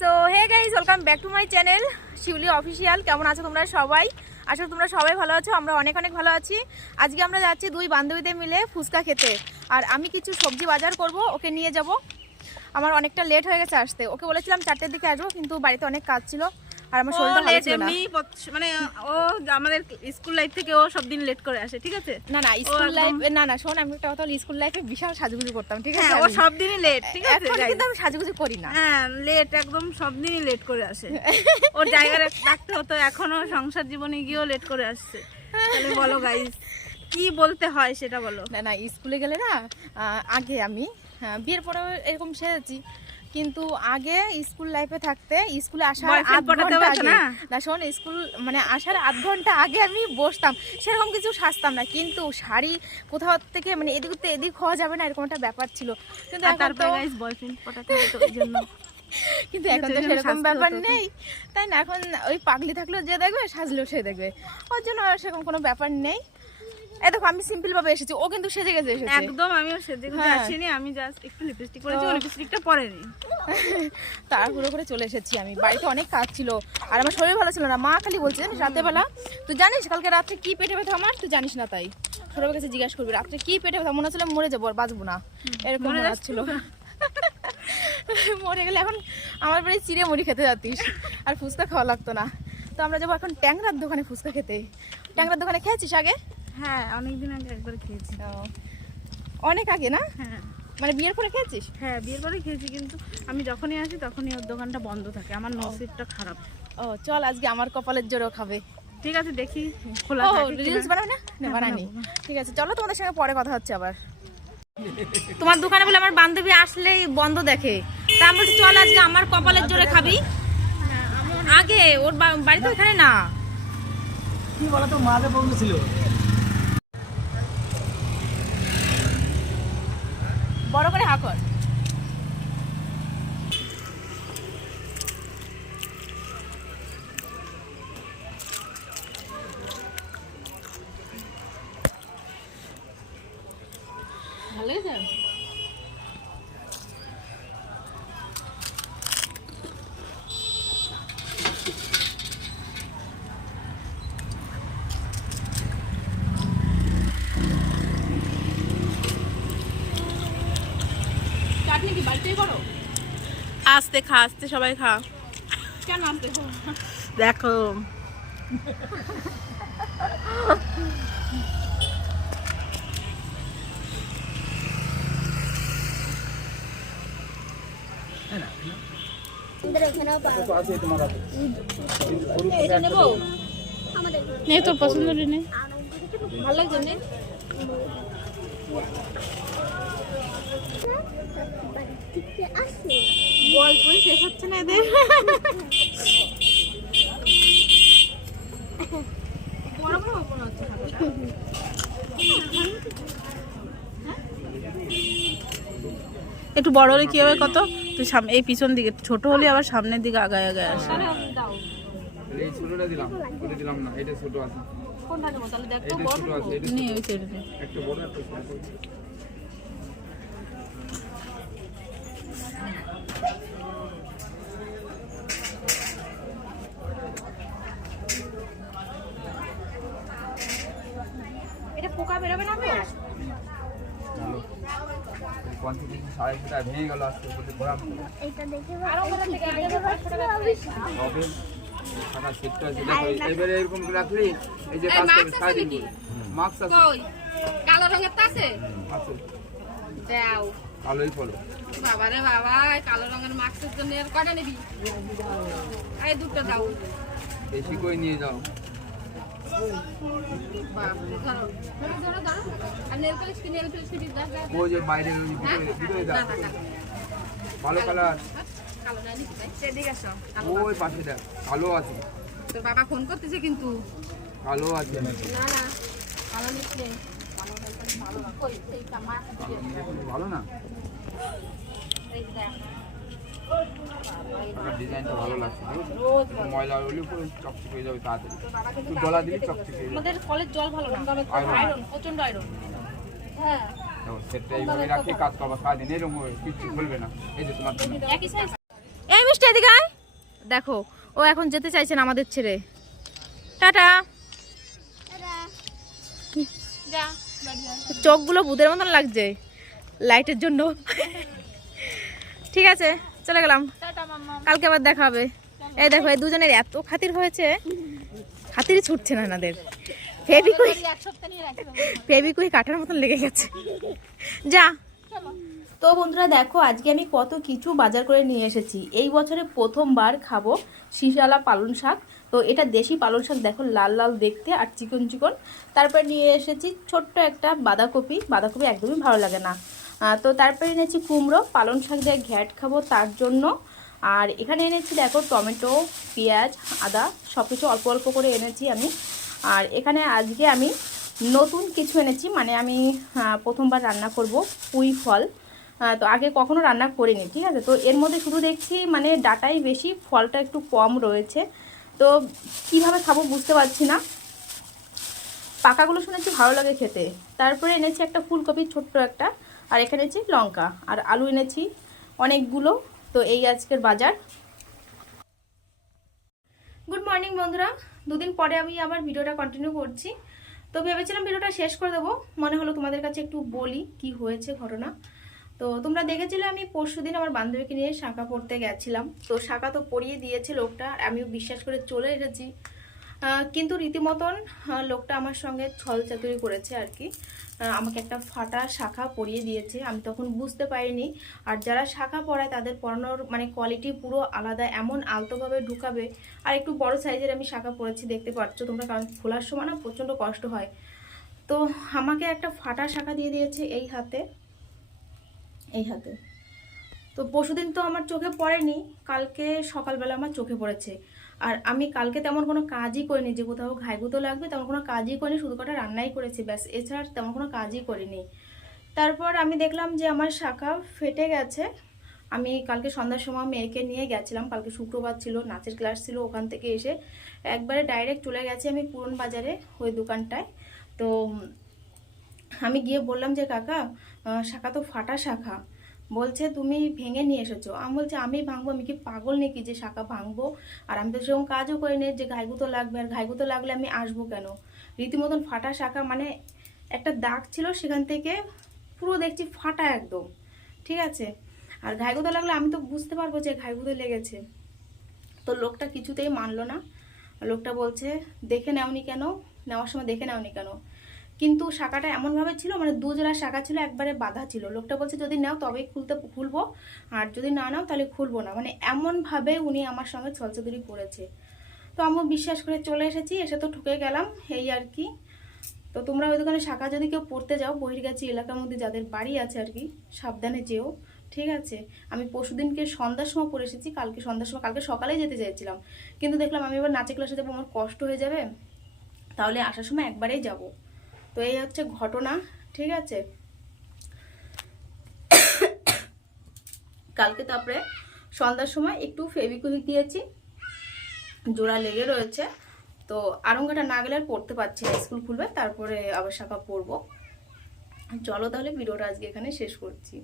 So hey guys, welcome back to my channel Shiuli official. কেমন আছো তোমরা সবাই? আসলে তোমরা সবাই ভালো আছো, আমরা অনেক অনেক ভালো আছি। আজকে আমরা যাচ্ছি দুই বান্ধবীদের মিলে ফুচকা খেতে। আর আমি কিছু সবজি বাজার করব, ওকে নিয়ে যাব। আমার অনেকটা লেট হয়ে গেছে আসতে। ওকে বলেছিলাম 4টের দিকে আসবো, কিন্তু বাড়িতে অনেক কাজ ছিল আর আমার শরীরটা ভালো ছিল না। মানে ও আমাদের স্কুল লাইফ থেকে ও সব দিন লেট করে আসে, ঠিক আছে? না স্কুল লাইফ না শোন, আমি একটা কথা বলি, স্কুল লাইফে বিশাল সাজুগুজু করতাম, ঠিক আছে? ও সব দিনই লেট, ঠিক আছে? এখন কিন্তু আমি সাজুগুজু করি না। হ্যাঁ, লেট, একদম সব দিনই লেট করে আসে। ওর জায়গায় রাখতে হতো, এখনো সংসার জীবনে গিয়েও লেট করে আসছে। তাহলে বলো গাইস, কি বলতে হয় সেটা বলো। না স্কুলে গেলে না, আগে আমি বিয়ের পরেও এরকম সেরেছি, কিন্তু আগে স্কুল লাইফে থাকতে স্কুলে আসার আধ ঘন্টা আগে না শোন, স্কুল মানে আসার আধ ঘন্টা আগে আমি বসতাম, সেরকম কিছু সাজতাম না, কিন্তু শাড়ি কোথাও থেকে মানে এদিক থেকে এদিক হওয়া যাবে না, এরকম একটা ব্যাপার ছিল। কিন্তু এখন তো বয়ফ্রেন্ড পটাতে হতো এই জন্য। কিন্তু এখন তো সেরকম ব্যাপার নেই, তাই না? এখন ওই পাগলি থাকলেও যে দেখবে, সাজলেও সে দেখবে, ওর জন্য সেরকম কোনো ব্যাপার নেই। এই দেখো, আমি সিম্পল ভাবে এসেছি, ও কিন্তু সেজে গেছে এসেছে। একদম আমিও সেজে গেছে আসিনি, আমি জাস্ট একটু লিপস্টিক পরেছি, ও লিপস্টিকটা পরেনি। তাড়াহুড়ো করে চলে এসেছি আমি, বাড়িতে অনেক কাজ ছিল আর আমার শরীর ভালো ছিল না। মা খালি বলছে জানিস রাতেবেলা, তুই জানিস কালকে রাত্রে কি পেটে ব্যথা আমার, তুই জানিস না? তাই সৌরভের কাছে জিজ্ঞাসা করবি রাত্রে কি পেটে ব্যথা, মনে হচ্ছিল মরে যাবো আর বাঁচবো না, এরকম মনে হচ্ছিল। মরে গেলে এখন আমার বাড়ি চিড়ে মুড়ি খেতে যাতিস, আর ফুচকা খাওয়া লাগতো না। তো আমরা যাবো এখন ট্যাংরার দোকানে ফুচকা খেতে। ট্যাংরার দোকানে খেয়েছিস আগে? হ্যাঁ, অনেকদিন আগে একবার খেয়েছি। অনেক আগে না? হ্যাঁ, মানে বিয়ের পরে খেয়েছিস? হ্যাঁ, বিয়ের পরে খেয়েছি, কিন্তু আমি যখনই আসি তখনই ওর দোকানটা বন্ধ থাকে। আমার নসিবটা খারাপ। ও চল, আজকে আমার কপালের জোরেও খাবে। ঠিক আছে, দেখি খোলা ও থাকে কিনা। রিলস বানাবে না? বানানি। ঠিক আছে, চলো তোমাদের সঙ্গে পরে কথা হচ্ছে আবার। তোমার দোকানে বলে আমার বান্ধবী আসলেই বন্ধ দেখে, তা আমি বলছি চল আজকে আমার কপালের জোরে খাবি। আগে ওর বাড়ি তো এখানে না। কি বলো তো, মাঝে বন্ধ ছিল। বড় করে হাকর। ভালো হয়েছে? চাটনি কি বাড়িতেই করো? আস্তে খা, আস্তে সবাই খা। কেন আনতে? দেখো নেই তোর পছন্দ নেই, ভালো লাগছে না? গল্পই শেষ হচ্ছে না এদের। একটু বড় হলে কি হবে কত, তুই সামনে এই পিছন দিকে, ছোট হলে আবার সামনের দিকে আগায় আগায় আসে। এই ছোটটা দিলাম, ওটা দিলাম না, এটা ছোট আছে। কোনটা দেবো তাহলে? দেখ তো, এটা ছোট আছে, এটা নে ওই সাইডে নে। একটা বড় একটা ছোট। এটা পোকা বেরোবে না তো? ভালো। 50 60 টাকা ভেঙে গেল আজকে, বলতে ঘোরাম আরো কোথা থেকে আগে হবে। সাদা সেটটা আছে, দেখো এবারে এরকম করে রাখলি এই যে কাজ করে সারা দিন। মাস্ক আছে কই? কালো রঙের তা আছে? আছে, দাও। ভালোই পড়ো। বাবা রে বাবা, কালো রঙের মাস্কের জন্য আর কয়টা নিবি? এই দুটো দাও। বেশি করে নিয়ে যাও। বাপরে, ধরো ধরো ধরো। আর নেল পালিশ কি? নেল পালিশ কি? দাও দাও। ওই যে বাইরে ভিতরে দাও, ভালো কালার। কালো না নিবি তাই? সেদিকে আসো। ওই পাশে দেখ, ভালো আছে। তোর বাবা ফোন করতেছে কিন্তু। ভালো আছে, না কালো নিচ্ছে। ভালো না কই? এই কামা ভালো না? এই দেখ। ডিজাইনটা ভালো লাগছে, ময়লা হলে পুরো চকচক হয়ে যাবে তাড়াতাড়ি। একটু ডলা দিলে চকচক হয়ে যাবে। আমাদের কলের জল ভালো না, আয়রন, প্রচন্ড আয়রন। হ্যাঁ, সেটা এইভাবে রাখে কাজ করবা সারাদিন, এরকম কিচ্ছু বলবে না। এই যে তোমার একই সাইজ। এই মিষ্টি মিষ্টি এদিকে আয়। দেখো ও এখন যেতে চাইছে না আমাদের ছেড়ে। টাটা। চোখগুলো ভূতের মতন লাগছে লাইটের জন্য। ঠিক আছে চলে গেলাম, কালকে আবার দেখা হবে। এই দেখো এই দুজনের এত খাতির হয়েছে, খাতিরই ছুটছে না এনাদের। ফেবিকুই কাটার মতন লেগে গেছে। যা। তো বন্ধুরা দেখো আজকে আমি কত কিছু বাজার করে নিয়ে এসেছি। এই বছরে প্রথমবার খাবো শীষওয়ালা পালং শাক। তো এটা দেশি পালং শাক, দেখো লাল লাল দেখতে আর চিকন চিকন। তারপর নিয়ে এসেছি ছোট্ট একটা বাঁধাকপি, বাঁধাকপি একদমই ভালো লাগে না। তো তারপরে এনেছি কুমড়ো, পালং শাক দিয়ে ঘ্যাট খাবো তার জন্য। আর এখানে এনেছি দেখো টমেটো, পেঁয়াজ, আদা সব কিছু অল্প অল্প করে এনেছি আমি। আর এখানে আজকে আমি নতুন কিছু এনেছি, মানে আমি প্রথমবার রান্না করব পুঁই ফল। তো আগে কখনো রান্না করিনি, ঠিক আছে। তো এর মধ্যে শুধু দেখছি মানে ডাটাই বেশি, ফলটা একটু কম রয়েছে। তো কিভাবে খাবো বুঝতে পারছি না। পাকাগুলো শুনেছি ভালো লাগে খেতে। তারপরে এনেছি একটা ফুলকপি ছোট্ট একটা, আর এখানে এনেছি লঙ্কা আর আলু এনেছি অনেকগুলো। তো এই আজকের বাজার। গুড মর্নিং বন্ধুরা, দুদিন পরে আমি আবার ভিডিওটা কন্টিনিউ করছি। তো ভেবেছিলাম ভিডিওটা শেষ করে দেবো, মনে হলো তোমাদের কাছে একটু বলি কি হয়েছে ঘটনা। তো তোমরা দেখেছিলে আমি পরশুদিন আমার বান্ধবীকে নিয়ে শাঁখা পড়তে গেছিলাম। তো শাঁখা তো পরিয়ে দিয়েছে লোকটা, আর আমিও বিশ্বাস করে চলে এসেছি। কিন্তু রীতিমতন লোকটা আমার সঙ্গে ছল চাতুরি করেছে আর কি। আমাকে একটা ফাটা শাঁখা পরিয়ে দিয়েছে, আমি তখন বুঝতে পারিনি। আর যারা শাঁখা পরায় তাদের পরানোর মানে কোয়ালিটি পুরো আলাদা, এমন আলতোভাবে ঢুকাবে। আর একটু বড় সাইজের আমি শাঁখা পরেছি, দেখতে পাচ্ছ তোমরা, কারণ খোলার সময় না প্রচণ্ড কষ্ট হয়। তো আমাকে একটা ফাটা শাঁখা দিয়ে দিয়েছে এই হাতে, এই হাতে। তো পরশুদিন তো আমার চোখে পড়েনি, কালকে সকালবেলা আমার চোখে পড়েছে। আর আমি কালকে তেমন কোনো কাজই করিনি, যে কোথাও ঘাইগুতো লাগবে তেমন কোনো কাজই করিনি, শুধু কটা রান্নাই করেছি ব্যাস, এছাড়া তেমন কোনো কাজই করিনি। তারপর আমি দেখলাম যে আমার শাঁখা ফেটে গেছে। আমি কালকে সন্ধ্যার সময় মেয়েকে নিয়ে গেছিলাম, কালকে শুক্রবার ছিল, নাচের ক্লাস ছিল, ওখান থেকে এসে একবারে ডাইরেক্ট চলে গেছি আমি পুরন বাজারে ওই দোকানটায়। তো আমি গিয়ে বললাম যে কাকা শাঁখা তো ফাটা শাঁখা। বলছে তুমি ভেঙে নিয়ে এসেছো। আমি বলছি আমি ভাঙবো, আমি কি পাগল নাকি যে শাঁখা ভাঙবো? আর আমি তো সেরকম কাজও করিনি যে ঘাইগুতো লাগবে, আর ঘাইগুতো লাগলে আমি আসবো কেন? রীতিমতন ফাটা শাঁখা, মানে একটা দাগ ছিল সেখান থেকে পুরো দেখছি ফাটা একদম, ঠিক আছে। আর ঘাইগুতো লাগলে আমি তো বুঝতে পারবো যে ঘাইগুতো লেগেছে। তো লোকটা কিছুতেই মানলো না। লোকটা বলছে দেখে নেওনি কেন, নেওয়ার সময় দেখে নেওনি কেন? কিন্তু শাঁখাটা এমনভাবে ছিল, মানে দুজোড়া শাঁখা ছিল, একবারে বাঁধা ছিল। লোকটা বলছে যদি নাও তবেই খুলবো, আর যদি না নাও তাহলে খুলবো না। মানে এমনভাবে উনি আমার সঙ্গে ছলচাতুরি করেছে। তো আমি বিশ্বাস করে চলে এসেছি, এসে তো ঠকে গেলাম এই আর কি। তো তোমরা ওই দোকানে শাঁখা যদি কেউ পড়তে যাও বহির্গাছি এলাকার মধ্যে যাদের বাড়ি আছে আর কি, সাবধানে যেও, ঠিক আছে। আমি পরশুদিনকে সন্ধ্যার সময় পরে এসেছি, কালকে সন্ধ্যার সময়, কালকে সকালেই যেতে চাইছিলাম, কিন্তু দেখলাম আমি এবার নাচে ক্লাসে যাবো, আমার কষ্ট হয়ে যাবে, তাহলে আসার সময় একবারেই যাব। তো এই হচ্ছে ঘটনা, ঠিক আছে। কালকে তারপরে সন্ধ্যার সময় একটু ফেবিকুইক দিয়েছি, জোড়া লেগে রয়েছে। তো আরঙ্গাটা না গেলে আর পড়তে পারছি না, স্কুল খুলবে তারপরে আবার শাঁখা পরবো। চলো তাহলে ভিডিওটা আজকে এখানে শেষ করছি।